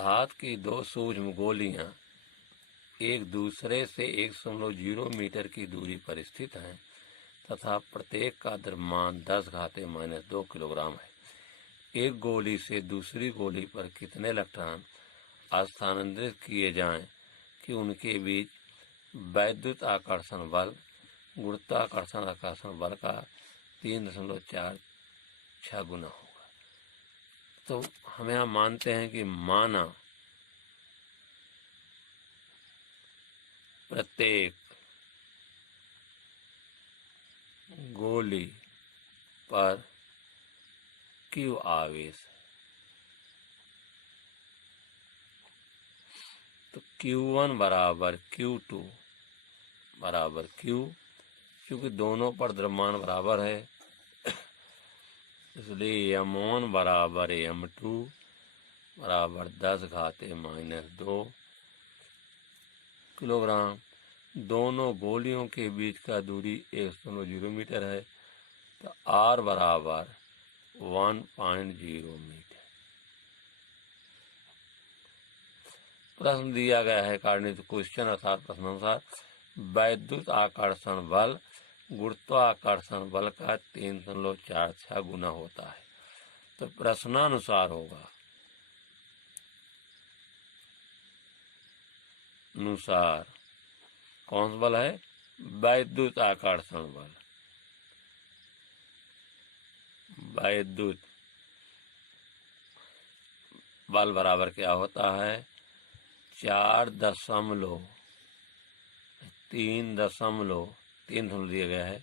धातु की दो सूक्ष्म गोलियां एक दूसरे से 1.0 मीटर की दूरी पर स्थित हैं तथा प्रत्येक का द्रव्यमान 10⁻⁻2 किलोग्राम है। एक गोली से दूसरी गोली पर कितने इलेक्ट्रॉन स्थानांतरित किए जाएं कि उनके बीच वैद्युत आकर्षण बल गुरुत्वाकर्षण आकर्षण बल का 3.46 गुना होगा। तो हम यहाँ मानते हैं कि माना प्रत्येक गोली पर Q आवेश है, तो Q1 बराबर Q2 बराबर Q, क्योंकि दोनों पर द्रव्यमान बराबर है इसलिए M1 बराबर M2 बराबर 10⁻⁻2 किलोग्राम। दोनों गोलियों के बीच का दूरी 1.0 मीटर है, तो R बराबर 1.0 मीटर। प्रश्न दिया गया है अकॉर्डिंग टू क्वेश्चन अर्थात प्रश्नानुसार वैद्युत आकर्षण बल गुरुत्वाकर्षण बल का 3.46 गुना होता है। तो प्रश्नानुसार होगा अनुसार कौन सा बल है? वैद्युत आकर्षण बल। वैद्युत बल बराबर क्या होता है? 3 दिया गया है,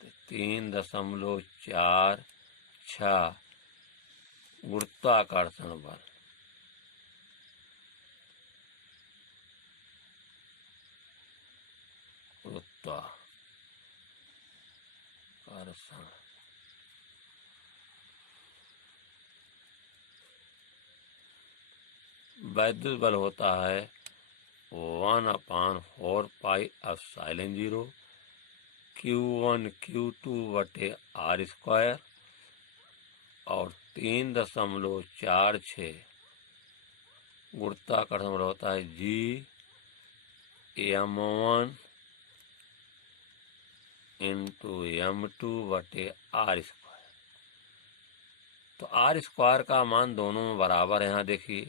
तो 3.46 गुरुत्वाकर्षण बल गुरुत्वाकर्षण वैद्युत बल होता है 1/4πε0 Q1 Q2 बटे R² और 3.46 गुरुत्वाकर्षण बल होता है G M1 इंटू M2 बटे R²। तो R² का मान दोनों में बराबर है। यहाँ देखिए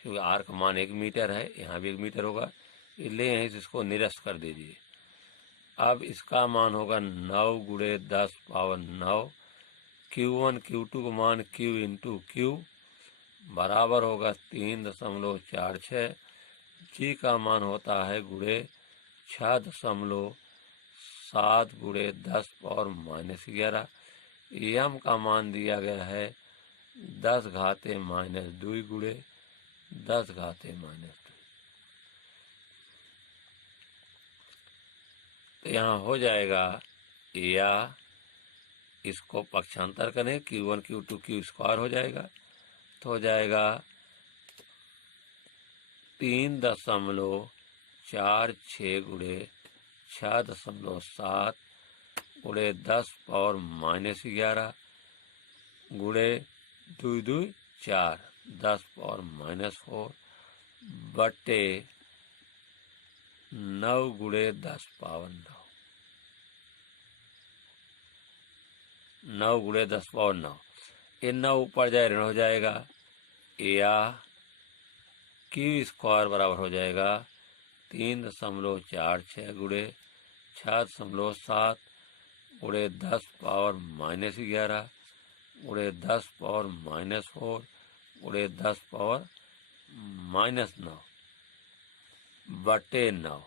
क्योंकि R का मान 1 मीटर है, यहाँ भी 1 मीटर होगा, इसलिए यहीं से इसको निरस्त कर दीजिए। अब इसका मान होगा 9 × 10⁻9 Q1 Q2 का मान Q इंटू Q बराबर होगा 3.46। G का मान होता है 6.7 × 10⁻⁻11। M का मान दिया गया है 10⁻⁻2 × 10⁻⁻2। तो यहाँ हो जाएगा, या इसको पक्षांतर करें Q1 Q2 Q² हो जाएगा, तो हो जाएगा 3.46 × 6.7 × 10⁻⁻11 गुणे 2 2 4 10⁻⁻4 बटे 9 × 10⁻9 9 × 10⁻9। ये 9 ऊपर जाए ऋण हो जाएगा, या Q² बराबर हो जाएगा 3.46 × 6.7 × 10⁻⁻11 × 10⁻⁻4 × 10⁻⁻9 बटे 9।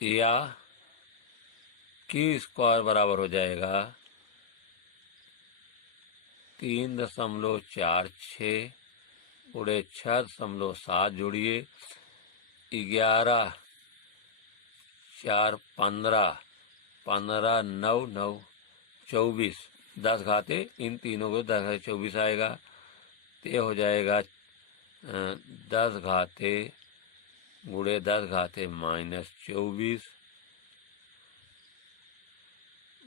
या Q² बराबर हो जाएगा 3.46 × 6.7 जोड़िए 11 4 15 15 9 9 24 10 घाते इन तीनों को 10⁻24 आएगा। तो ये हो जाएगा 10 घाते गुणे 10 घाते -24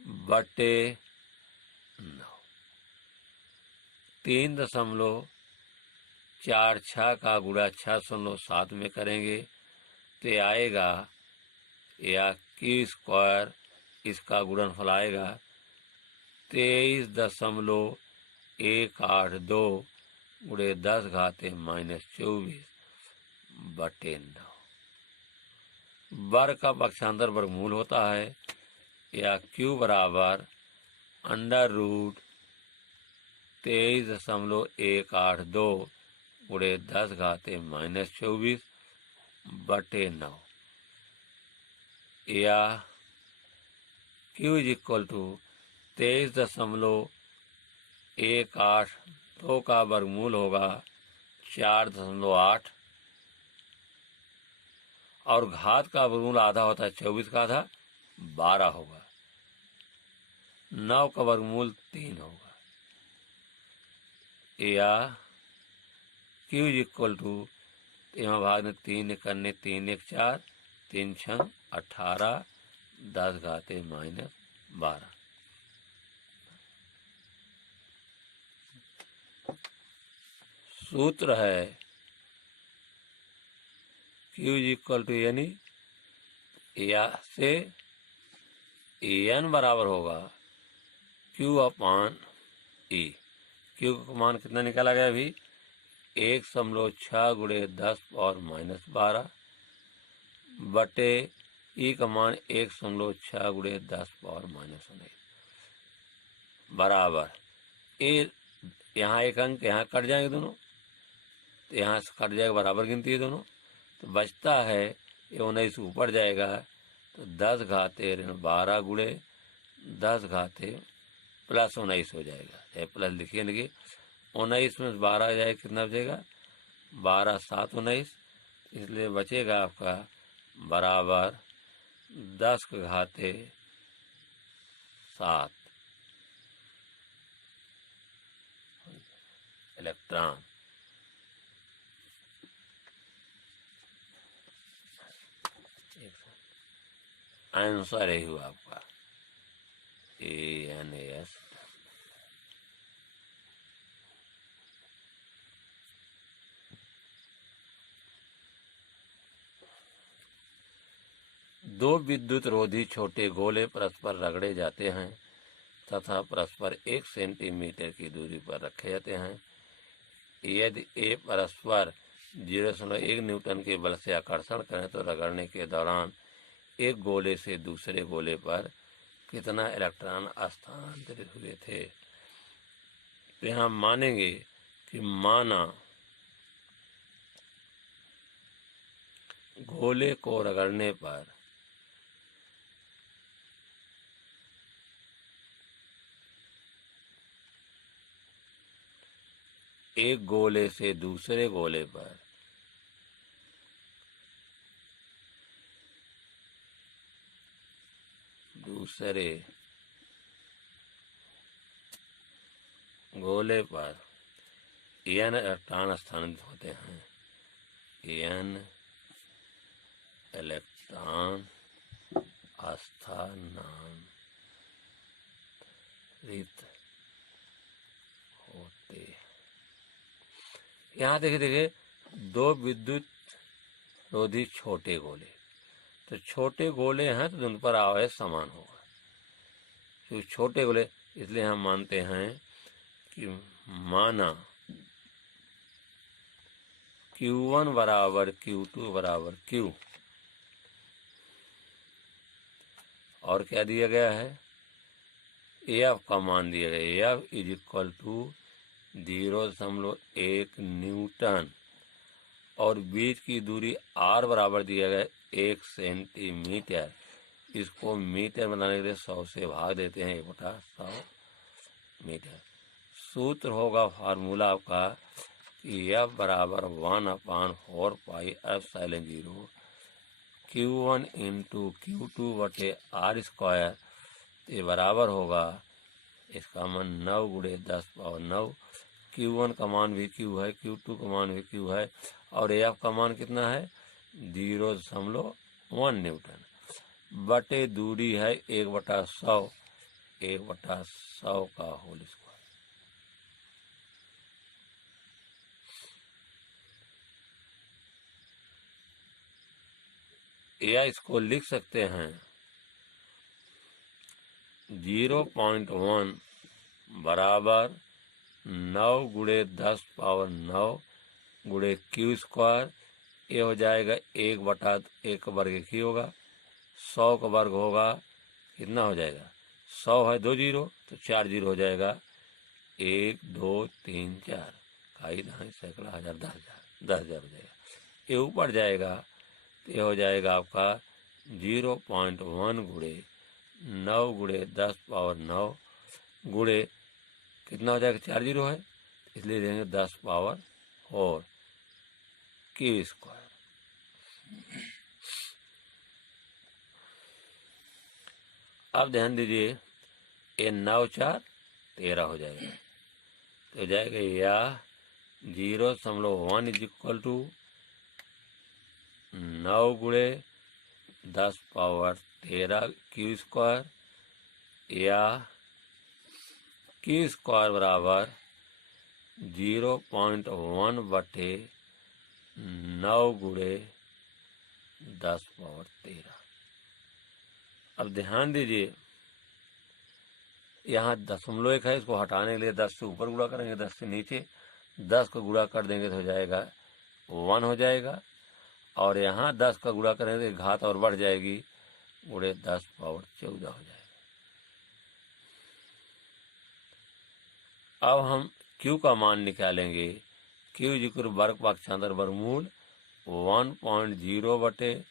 बटे 9। 3.46 का गुणा 6.7 में करेंगे तो आएगा, या क्यू स्क्वायर इसका गुणनफल आएगा 23.182 गुणे 10⁻⁻24 बटे 9। वर्ग का पक्षांतर वर्गमूल होता है, या क्यू बराबर √23.182 गुणे 10⁻⁻24 बटे 9, या क्यू इज इक्वल टू 23.182 का वर्गमूल होगा 4.8, और घात का वर्गमूल आधा होता है 24 का आधा 12 होगा। 9 का वर्गमूल 3 होगा, या क्यू इज इक्वल टू, यहाँ भाग में 3 करने 3 1 4 3 6 18 10⁻⁻12। सूत्र है क्यू इज इक्वल टू, यानी या से एन बराबर होगा क्यू अपान ई। क्यू का मान कितना निकाला गया अभी? 1.6 गुणे 10⁻⁻12 बटे ई का मान 1.6 गुणे 10⁻⁻19 बराबर ए। यहाँ एक अंक यहाँ कट जाएंगे दोनों, तो यहाँ से कट जाएगा, बराबर गिनती है दोनों, तो बचता है ये 19 ऊपर जाएगा, तो 10⁻12 गुणे 10⁻+19 हो जाएगा। चाहे प्लस लिखिए, देखिए 19 में 12 जाए कितना बचेगा? 12 7 19, इसलिए बचेगा आपका बराबर 10⁻7 इलेक्ट्रॉन। आंसर यही हुआ आपका ANAS। दो विद्युत रोधी छोटे गोले परस्पर रगड़े जाते हैं तथा परस्पर 1 सेंटीमीटर की दूरी पर रखे जाते हैं। यदि ए परस्पर 0.1 न्यूटन के बल से आकर्षण करें तो रगड़ने के दौरान एक गोले से दूसरे गोले पर कितना इलेक्ट्रॉन स्थानांतरित हुए थे। तो यहाँ मानेंगे कि माना गोले को रगड़ने पर एक गोले से दूसरे गोले पर दूसरे गोले पर n इलेक्ट्रॉन स्थानांतरित होते हैं। n इलेक्ट्रॉन स्थानांतरित होते। यहाँ देखिए दो विद्युत रोधी छोटे गोले, तो छोटे गोले हैं तो उन पर आवेश समान होगा, क्योंकि छोटे गोले, इसलिए हम मानते हैं कि माना Q1 बराबर Q2 बराबर Q, और क्या दिया गया है? F का मान दिया गया, F is equal to 0.1 newton, और बीच की दूरी R बराबर दिया गया 1 सेंटीमीटर। इसको मीटर बनाने के लिए 100 से भाग देते हैं, 1/100 मीटर। सूत्र होगा फार्मूला आपका कि F बराबर 1/4 पाई ε0 Q1 इंटू Q2 बटे R स्क्वायर। ये बराबर होगा, इसका मान 9 गुणे 10⁻9। Q1 का मान भी Q है, Q2 का मान भी Q है, और F का मान कितना है? 0.1 न्यूटन बटे दूरी है 1/100, 1/100 का होल स्क्वायर। या इसको लिख सकते हैं 0.1 बराबर 9 गुणे 10 पावर 9 गुणे क्यू स्क्वायर। ये हो जाएगा 1/1 वर्ग एक ही होगा, 100 का वर्ग होगा कितना हो जाएगा, 100 है 2 जीरो तो 4 जीरो हो जाएगा, 1 2 3 4 काई दहाई सैकड़ा हजार 10,000 हो जाएगा। ये ऊपर जाएगा तो ये हो जाएगा आपका 0.1 गुणे 9 गुणे 10 पावर 9 गुणे कितना हो जाएगा, 4 जीरो है इसलिए देंगे 10 पावर और क्यू स्क्वायर। अब ध्यान दीजिए ये 9 4 13 हो जाएगा तो हो जाएगा या 0.1 इज इक्वल टू 9 गुणे 10 पावर 13 क्यू स्क्वायर या क्यू स्क्वायर बराबर 0.1 बटे 9 गुणे 10 पावर 13। अब ध्यान दीजिए यहाँ 0.1 है, इसको हटाने के लिए 10 से ऊपर गुणा करेंगे, 10 से नीचे 10 का गुणा कर देंगे तो हो जाएगा 1 हो जाएगा, और यहाँ 10 का गुणा करेंगे तो घात और बढ़ जाएगी, गुणे 10 पावर 14 हो जाएगा। अब हम Q का मान निकालेंगे, Q जिक्र वर्ग पक्षांतर वर्गमूल 1.0 बटे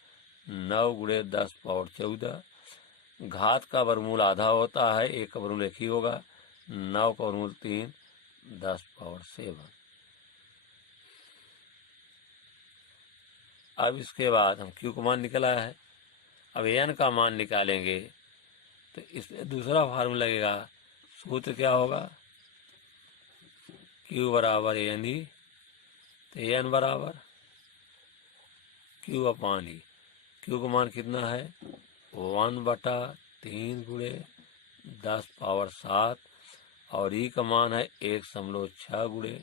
9 गुणे 10 पावर 14। घात का वर्गमूल आधा होता है, 1 का वर्गमूल 1 ही होगा, 9 का वर्गमूल 3 10 पावर 7। अब इसके बाद हम Q का मान निकला है, अब N का मान निकालेंगे तो इसमें दूसरा फार्मूला लगेगा। सूत्र क्या होगा, Q बराबर N ही, तो N बराबर Q अपान ही। Q का मान कितना है 1/3 गुणे 10 पावर 7 और E का मान है 1.6 गुणे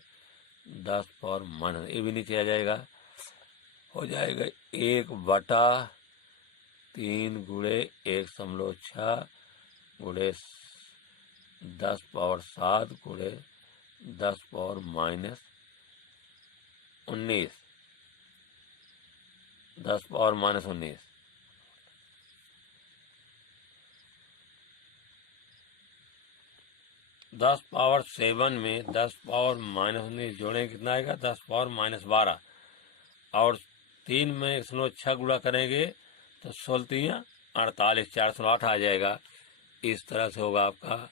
10 पावर -, ये भी नीचे आ जाएगा, हो जाएगा 1/3 गुणे 1.6 गुणे 10 पावर 7 गुणे 10 पावर -19 10 पावर -19। दस पावर 7 में 10 पावर -19 जोड़ें कितना आएगा, 10 पावर -12 और 3 में 106 गुणा करेंगे तो 16 48 408 आ जाएगा। इस तरह से होगा आपका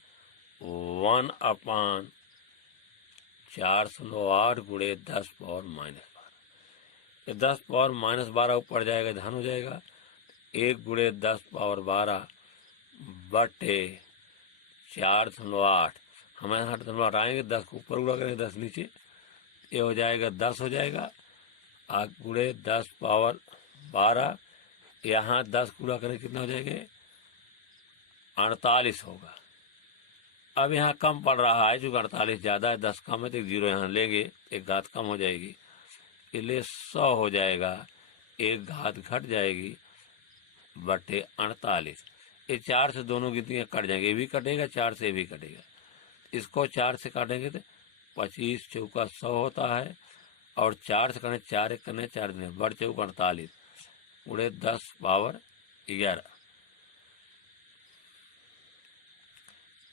1/408 गुणे 10 पावर -12। 10 पावर -12 ऊपर जाएगा धन हो जाएगा, 1 गुणे 10 पावर 12 बटे 408, हम यहाँ हटाएंगे 10 को ऊपर गुणा करेंगे 10 नीचे, ये हो जाएगा 10 हो जाएगा, गुणे 10 पावर 12, यहाँ 10 गुणा करें कितना हो जाएगा 48 होगा। अब यहाँ कम पड़ रहा है, चूँकि 48 ज़्यादा है 10 कम है तो 1 जीरो यहाँ लेंगे, एक घात कम हो जाएगी, इसलिए 100 हो जाएगा, एक घात घट जाएगी बटे 48। ये 4 से दोनों गिनतियाँ कट जाएंगे, ये भी कटेगा 4 से भी कटेगा, इसको 4 से काटेंगे तो 25 चौका 100 होता है, और 4 से करने 4 1 करने 4 दिन बढ़ चौका 48 गुणे 10 पावर 11।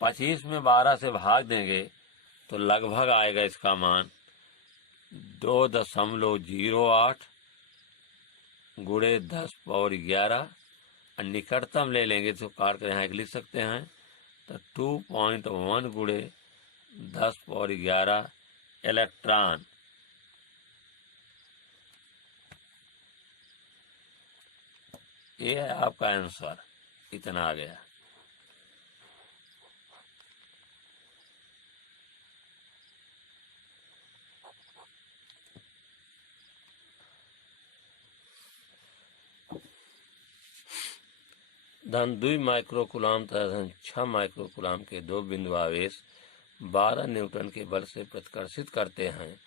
25 में 12 से भाग देंगे तो लगभग आएगा इसका मान 2.08 गुणे 10 पावर 11, और निकटतम ले लेंगे तो काट कर यहाँ एक लिख सकते हैं तो 2.1 गुणे 10 पावर 11 इलेक्ट्रॉन। ये है आपका आंसर, इतना आ गया। धन 2 माइक्रोकुलाम तथा धन 6 माइक्रोकुलाम के दो बिंदु आवेश 12 न्यूटन के बल से प्रतिकर्षित करते हैं।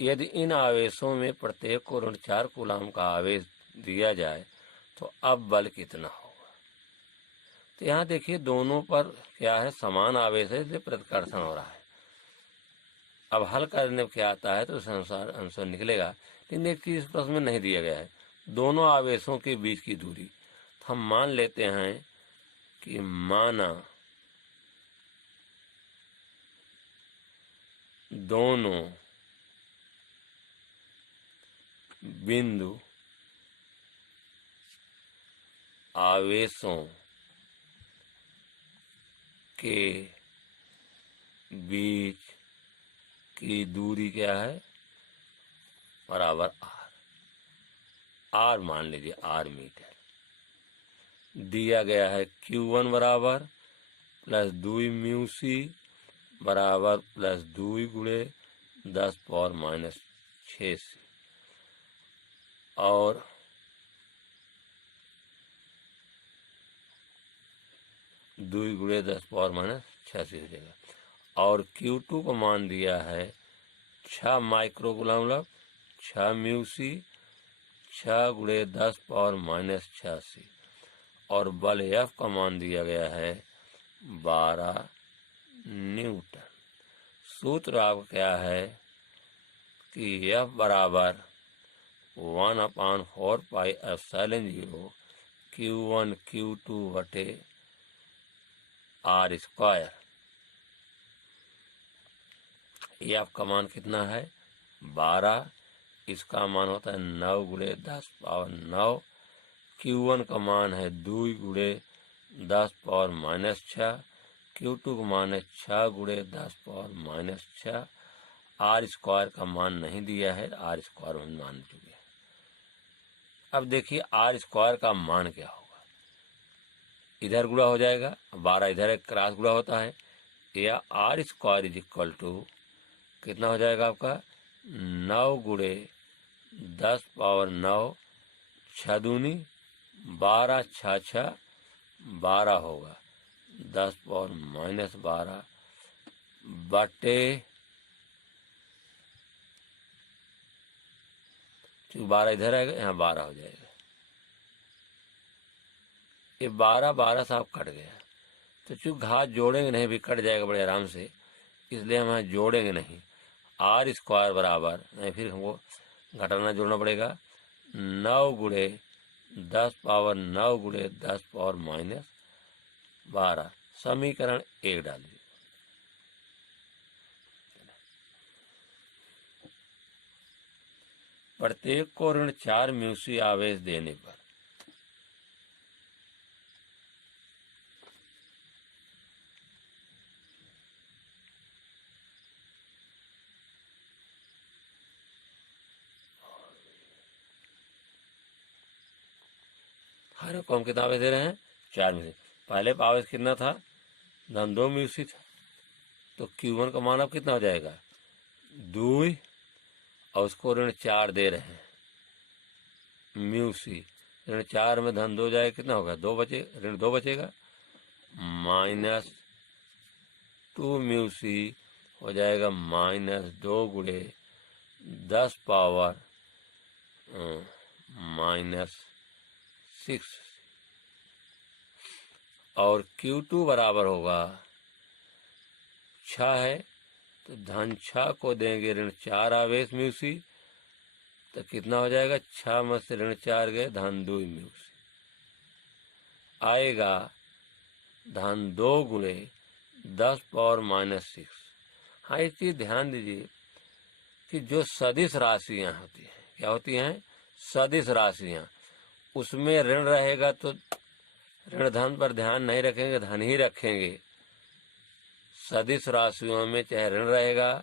यदि इन आवेशों में प्रत्येक को ऋण 4 कूलाम का आवेश दिया जाए तो अब बल कितना होगा। तो यहाँ देखिए दोनों पर क्या है, समान आवेश है, इसलिए प्रतिकर्षण हो रहा है। अब हल करने क्या आता है तो उस अनुसार आंसर निकलेगा। लेकिन एक चीज प्रश्न में नहीं दिया गया है, दोनों आवेशों के बीच की दूरी। तो हम मान लेते हैं कि माना दोनों बिंदु आवेशों के बीच की दूरी क्या है, बराबर आर मान लीजिए, आर मीटर। दिया गया है Q1 बराबर प्लस 2 म्यू सी बराबर प्लस 2 गुणे 10 पावर माइनस 6 सी, और दुई गुणे 10 पावर माइनस 6 से हो जाएगा। और Q2 को मान दिया है 6 माइक्रोकुलाम, मतलब 6 म्यू सी 6 गुणे 10 पावर माइनस 86, और बल F का मान दिया गया है 12 न्यूटन। सूत्र आपका क्या है कि F बराबर 1/4 पाई एप्सिलॉन 0 Q1 Q2 बटे आर स्क्वायर। F का मान कितना है 12, इसका मान होता है 9 गुणे 10 पावर 9। Q1 का मान है 2 गुणे 10 पावर माइनस 6, Q2 का मान है 6 गुणे 10 पावर माइनस 6। आर स्क्वायर का मान नहीं दिया है, आर स्क्वायर हम मान चुके हैं। अब देखिए आर स्क्वायर का मान क्या होगा, इधर गुणा हो जाएगा, 12 इधर एक क्रॉस गुणा होता है, या R square is equal to कितना हो जाएगा आपका 9 गुणे 10 पावर 9, 6 दूनी 12, 6 6 12 होगा, 10 पावर माइनस 12 बटे, क्योंकि 12 इधर आएगा, यहाँ 12 हो जाएगा। ये 12 12 साहब कट गया, तो चूंकि घात जोड़ेंगे नहीं, भी कट जाएगा बड़े आराम से, इसलिए हम यहाँ जोड़ेंगे नहीं। आर स्क्वायर बराबर नहीं, फिर हमको घटाना जोड़ना पड़ेगा, 9 गुणे 10 पावर 9 गुणे 10 पावर माइनस 12, समीकरण 1 डालिए। प्रत्येक को ऋण 4 म्यू सी आवेश देने पर हर को हम कितना आवेश दे रहे हैं 4 म्यू सी। पहले आवेश कितना था, धन 2 म्यू सी था, तो Q1 का मान अब कितना हो जाएगा 2, और उसको ऋण 4 दे रहे हैं म्यू सी। ऋण 4 में धन 2 जाएगा, कितना होगा 2 बचे, ऋण 2 बचेगा, माइनस 2 म्यू सी हो जाएगा माइनस 2 गुणे 10 पावर माइनस 6, और Q2 बराबर होगा 6 है, तो धन 6 को देंगे ऋण 4 आवेश म्यू सी, तो कितना हो जाएगा 6 में से ऋण 4 गए, धन 2 म्यू सी आएगा, धन 2 गुणे 10 पावर माइनस 6। हाँ एक चीज ध्यान दीजिए कि जो सदिश राशियां होती हैं, क्या होती हैं सदिश राशियां, उसमें ऋण रहेगा तो ऋण धन पर ध्यान नहीं रखेंगे, धन ही रखेंगे। सदिश राशियों में चाहे ऋण रहेगा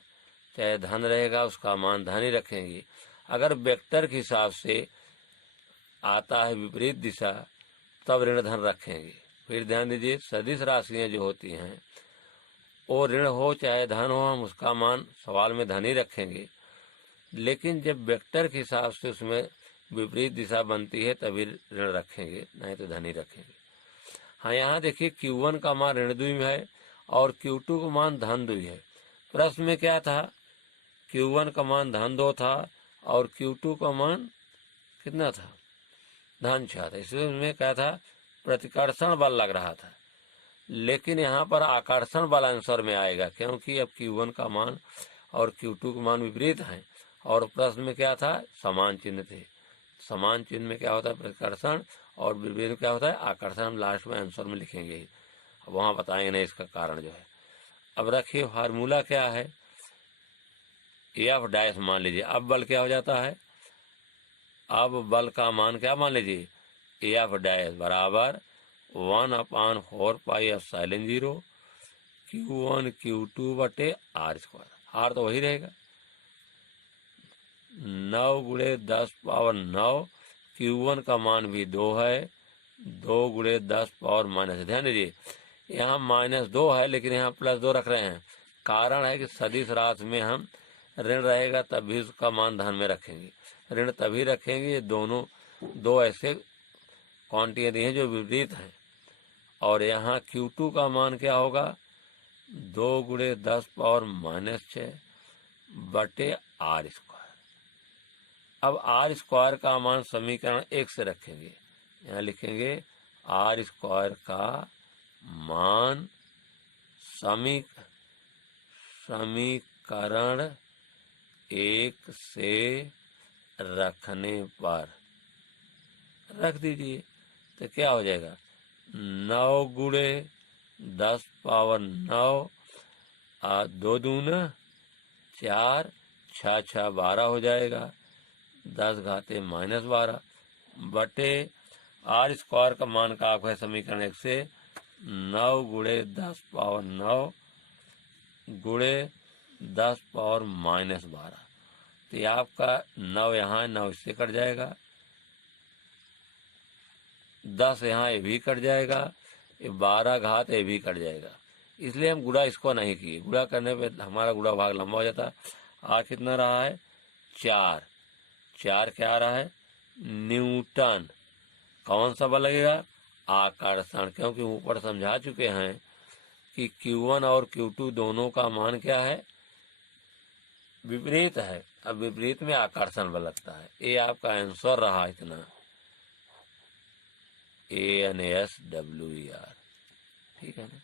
चाहे धन रहेगा, उसका मान धन ही रखेंगे। अगर वेक्टर के हिसाब से आता है विपरीत दिशा, तब ऋण धन रखेंगे। फिर ध्यान दीजिए सदिश राशियां जो होती हैं, वो ऋण हो चाहे धन हो, हम उसका मान सवाल में धन ही रखेंगे। लेकिन जब वेक्टर के हिसाब से उसमें विपरीत दिशा बनती है तभी ऋण रखेंगे, नहीं तो धन ही रखेंगे। हाँ, यहाँ देखिए Q1 का मान ऋण द्विम है और Q2 का मान धन द्वि है। प्रश्न में क्या था, Q1 का मान धन 2 था और Q2 का मान कितना था, धन 6 था। इसलिए उसमें क्या था, प्रतिकर्षण बल लग रहा था। लेकिन यहाँ पर आकर्षण बल आंसर में आएगा, क्योंकि अब Q1 का मान और Q2 का मान विपरीत हैं और प्रश्न में क्या था, समान चिन्ह थे। समान चिन्ह में क्या होता है, प्रतिकर्षण, और विपरीत में क्या होता है, आकर्षण। हम लास्ट में आंसर में लिखेंगे, वहाँ बताएंगे नहीं इसका कारण जो है। अब रखिए फार्मूला क्या है, एफ डैश मान लीजिए। अब बल क्या हो जाता है, अब बल का मान क्या मान लीजिए, एफ डैश बराबर 1/4πε0 Q1 Q2 बटे आर स्क्वायर। आर तो वही रहेगा, 9 गुणे 10 पावर 9। Q1 का मान भी 2 है, 2 गुणे 10 पावर माइनस। ध्यान दीजिए यहाँ -2 है, लेकिन यहाँ +2 रख रहे हैं। कारण है कि सदिश राशि में हम ऋण रहेगा तब भी उसका मान धन में रखेंगे, ऋण तभी रखेंगे। ये दोनों दो ऐसे क्वांटिटी दी हैं जो विपरीत हैं। और यहाँ Q2 का मान क्या होगा, 2 गुणे 10 पावर -6 बटे आर स्क्वायर। अब आर स्क्वायर का मान समीकरण 1 से रखेंगे, यहाँ लिखेंगे आर स्क्वायर का मान समीकरण 1 से रखने पर रख दीजिए तो क्या हो जाएगा, 9 गुणे 10 पावर 9, 2 दूना 4, 6 6 12 हो जाएगा, 10 घाते -12 बटे आर स्क्वायर का मान का आप है समीकरण 1 से 9 गुणे 10 पावर 9 गुणे 10 पावर -12। तो ये आपका 9 यहाँ 9 इससे कट जाएगा, 10 यहाँ ये भी कट जाएगा, ये 12 घात ये भी कट जाएगा। इसलिए हम गुणा इसको नहीं किए, गुणा करने पे हमारा गुणा भाग लंबा हो जाता। आज कितना रहा है, 4 क्या आ रहा है, न्यूटन। कौन सा बल लगेगा, आकर्षण, क्योंकि ऊपर समझा चुके हैं कि Q1 और Q2 दोनों का मान क्या है, विपरीत है। अब विपरीत में आकर्षण बल लगता है। ये आपका आंसर रहा इतना, ANSWER। ठीक है ना।